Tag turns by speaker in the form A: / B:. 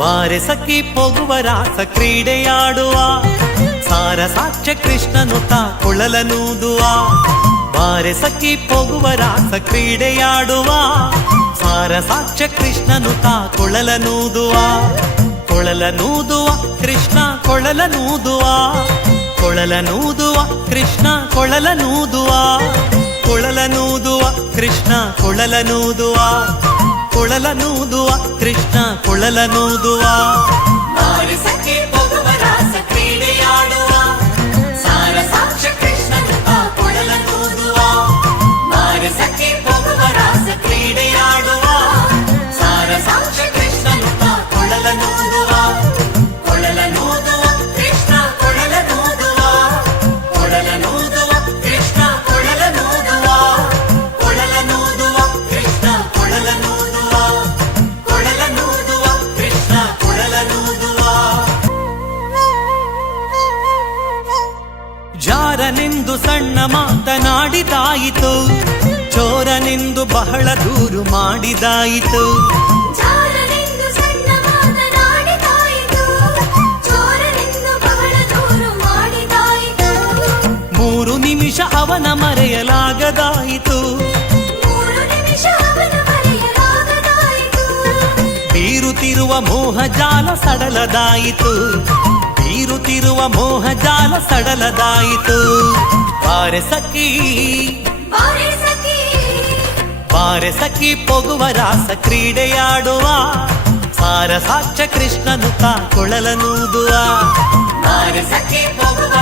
A: ಬಾರೆ ಸಖಿ ಪೊಗುವ ರಾಸ ಕ್ರೀಡೆಯಾಡುವ. ಸಾರ ಸಾಕ್ಷ್ಯ ಕೃಷ್ಣನು ತಾ ಕುಳಲನೂದುವ ಬಾರೆ ಸಖಿ ಪೊಗುವ ರಾಸ ಕ್ರೀಡೆಯಾಡುವ. ಸಾರ ಸಾಕ್ಷ್ಯ ಕೃಷ್ಣನು ತಾ ಕುಳಲನೂದುವ ಕೊಳಲನೂದುವ, ಕೃಷ್ಣ ಕೊಳಲನೂದುವ. ಕೊಳಲನೂದುವ, ಕೃಷ್ಣ ಕೊಳಲನೂದುವ. ಕೊಳಲನೂದುವ, ಕೃಷ್ಣ ಕೊಳಲನೂದುವ. ಕೊಳಲನೂದುವ ಕೃಷ್ಣ ಕೊಳಲನೂದುವ
B: ಬಾರಿ
A: ಚೋರನೆಂದು
C: ಸಣ್ಣ ಮಾತನಾಡಿದಾಯಿತು. ಚೋರನೆಂದು ಬಹಳ ದೂರು ಮಾಡಿದಾಯಿತು.
A: ಮೂರು ನಿಮಿಷ ಅವನ ಮರೆಯಲಾಗದಾಯಿತು. ಬೀರುತ್ತಿರುವ ಮೋಹ ಜಾಲ ಸಡಲದಾಯಿತು. ಮೋಹ ಜಾಲ ಸಡಲದಾಯಿತು ಬಾರೆ ಸಖಿ
C: ಬಾರೆ ಸಖಿ
A: ಬಾರೆ ಸಖಿ ಪೊಗುವ ರಾಸ ಕ್ರೀಡೆಯಾಡುವ ಸಾರ ಸಾಕ್ಷ್ಯ ಕೃಷ್ಣನು ತಾ ಕೊಳಲನೂದುವ
B: ಬಾರಿ ಸಖಿ ಪೊಗುವ